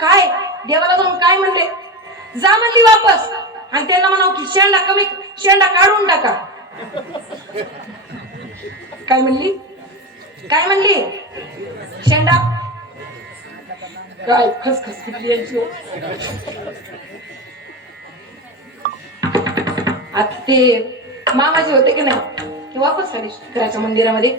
काय देवाला जाऊन काय म्हणले, जा म्हणली वापस, आणि त्यांना म्हणाव की शेंडा कमी, शेंडा काढून टाका. काय म्हणली, काय म्हणली, शेंडा काय खसखस कुठली यांची. आता ते मामाजी होते की नाही, ते वापस आले शंकराच्या मंदिरामध्ये.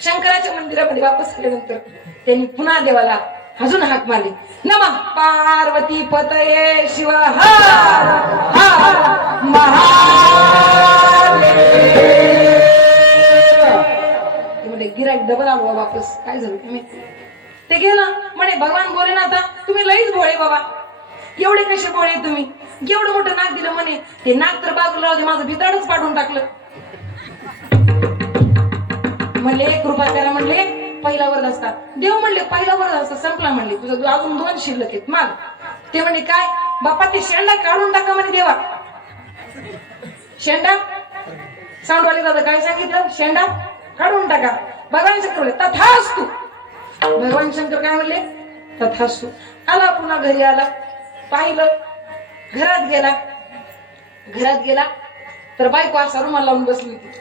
शंकराच्या मंदिरामध्ये वापस आल्यानंतर त्यांनी पुन्हा देवाला अजून हाक मारली, नमः पार्वती पतये शिव हर हर महादेव. ते म्हणजे गिराईक डबल आलो वापस. काय झालं तुम्ही, ते गेलं म्हणे भगवान बोले ना, आता तुम्ही लईच भोळे बाबा, एवढे कसे भोळे तुम्ही, एवढं मोठं नाक दिलं म्हणे, ते नाक तर बाजूला होते, माझं भिताडच पाडून टाकलं. म्हणले 1 रुपया करा, म्हणले पहिला वर्ध असता. देव म्हणले पहिला वर्ध असता संपला, म्हणले तुझं अजून 2 शिल्लक आहेत माग. ते म्हणले काय बापा, ते शेंडा काढून टाका म्हणे देवा. शेंडा साऊंडवाले दादा काय सांगितलं, शेंडा काढून टाका. भगवान शंकर म्हणले तथास्तु. भगवान शंकर काय म्हणले, तथास्तु. आला पुन्हा घरी आला, पाहिलं, घरात गेला. घरात गेला तर बायको असा रुमाल लावून बसली होती.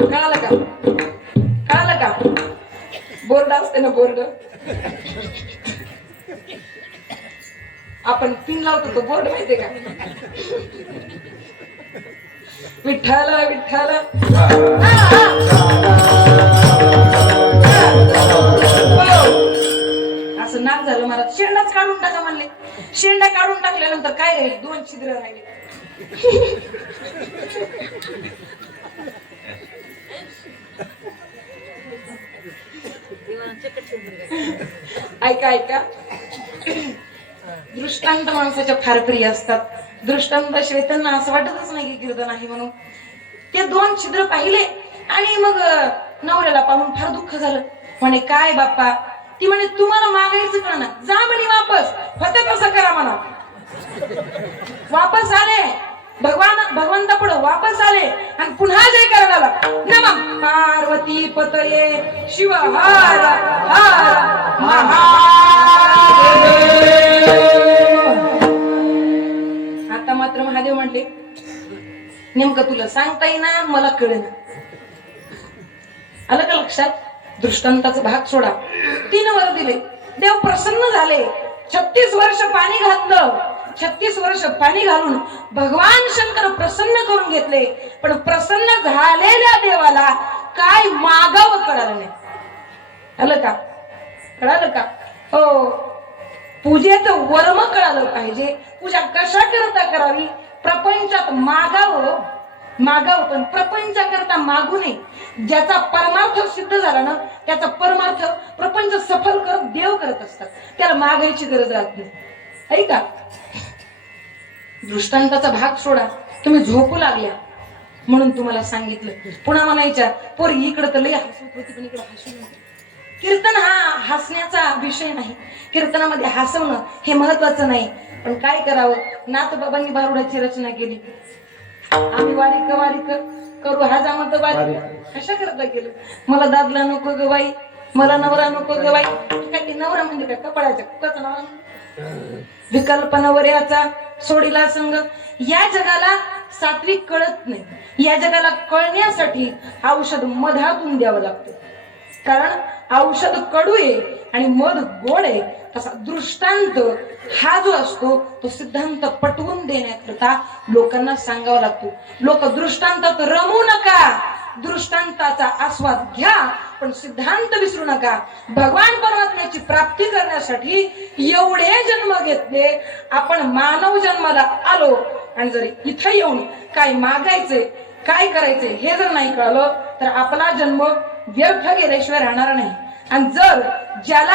कळालं का, कळालं का, बोर्ड असते ना बोर्ड, आपण पिन लावतो तो बोर्ड माहितीये का, विठ्ठल विठ्ठल. असं नाक झालं मला. शेंडाच काढून टाका म्हणले. शेंडा काढून टाकल्यानंतर काय राहील, 2 छिद्र राहिले. ऐका ऐका, दृष्टांत माणसाच्या फार प्रिय असतात. दृष्टांताशिवाय त्यांना असं वाटतच नाही की कीर्तन आहे म्हणून. ते 2 छिद्र पाहिले आणि मग नवऱ्याला पाहून फार दुःख झालं. म्हणे काय बाप्पा, ती म्हणे तुम्हाला मागायचं कळना, जा म्हणे वापस, होतं कसं करा म्हणा. वापस आले भगवंता पुढे, वापस आले आणि पुन्हा जय करायला लागला, नमः पार्वती पतये शिव हर हर महादेव. आता मात्र महादेव म्हणले, नेमकं तुला सांगता येईना, मला कळेना. आलं का लक्षात. दृष्टांताचा भाग सोडा. 3 वर दिले, देव प्रसन्न झाले. 36 वर्ष पाणी घातलं, 36 वर्ष पाणी घालून भगवान शंकर प्रसन्न करून घेतले. पण प्रसन्न झालेल्या देवाला काय मागावं कळालं नाही. आलं का, कळालं का. हो, पूजेचं वर्म कळालं पाहिजे. पूजा कशा करता करावी, प्रपंचात मागावं, पण प्रपंचाकरता मागू नये. ज्याचा परमार्थ सिद्ध झाला ना, त्याचा परमार्थ प्रपंच सफल करत देव करत असतात, त्याला मागायची गरज राहत नाही. ऐका, दृष्टांताचा भाग सोडा. तुम्ही झोपू लागल्या म्हणून तुम्हाला सांगितलं. पुन्हा म्हणायच्या पोरी इकडं तर लय हसत होती, पण इकडे हसू नये. कीर्तन हा हसण्याचा विषय नाही. कीर्तनामध्ये हसवणं हे महत्वाचं नाही. पण काय करावं, नाथबाबांनी भारुडाची रचना केली. आम्ही वारीक करू हा जामत वारी, कशा करता केलं. मला दादला नको ग बाई, मला नवरा नको ग बाई. काय नवरा म्हणजे काय, कपड्याच्या कुकाचा नवरा. विकल्प नवऱ्याचा सोडीला संग. या जगाला सात्विक कळत नाही. या जगाला कळण्यासाठी औषध मधातून द्यावं लागतं. कारण औषध कडू आहे आणि मध गोड आहे. तसा दृष्टांत हा जो असतो तो सिद्धांत पटवून देण्याकरता लोकांना सांगावा लागतो. लोक दृष्टांतात रमू नका, दृष्टांताचा आस्वाद घ्या, पण सिद्धांत विसरू नका. भगवान परमात्म्याची प्राप्ती करण्यासाठी एवढे जन्म घेतले. आपण मानव जन्माला आलो आणि जर इथं येऊन काय मागायचे, काय करायचे हे जर नाही कळलं तर आपला जन्म व्यर्थ गेल्याशिवाय राहणार नाही. आणि जर ज्याला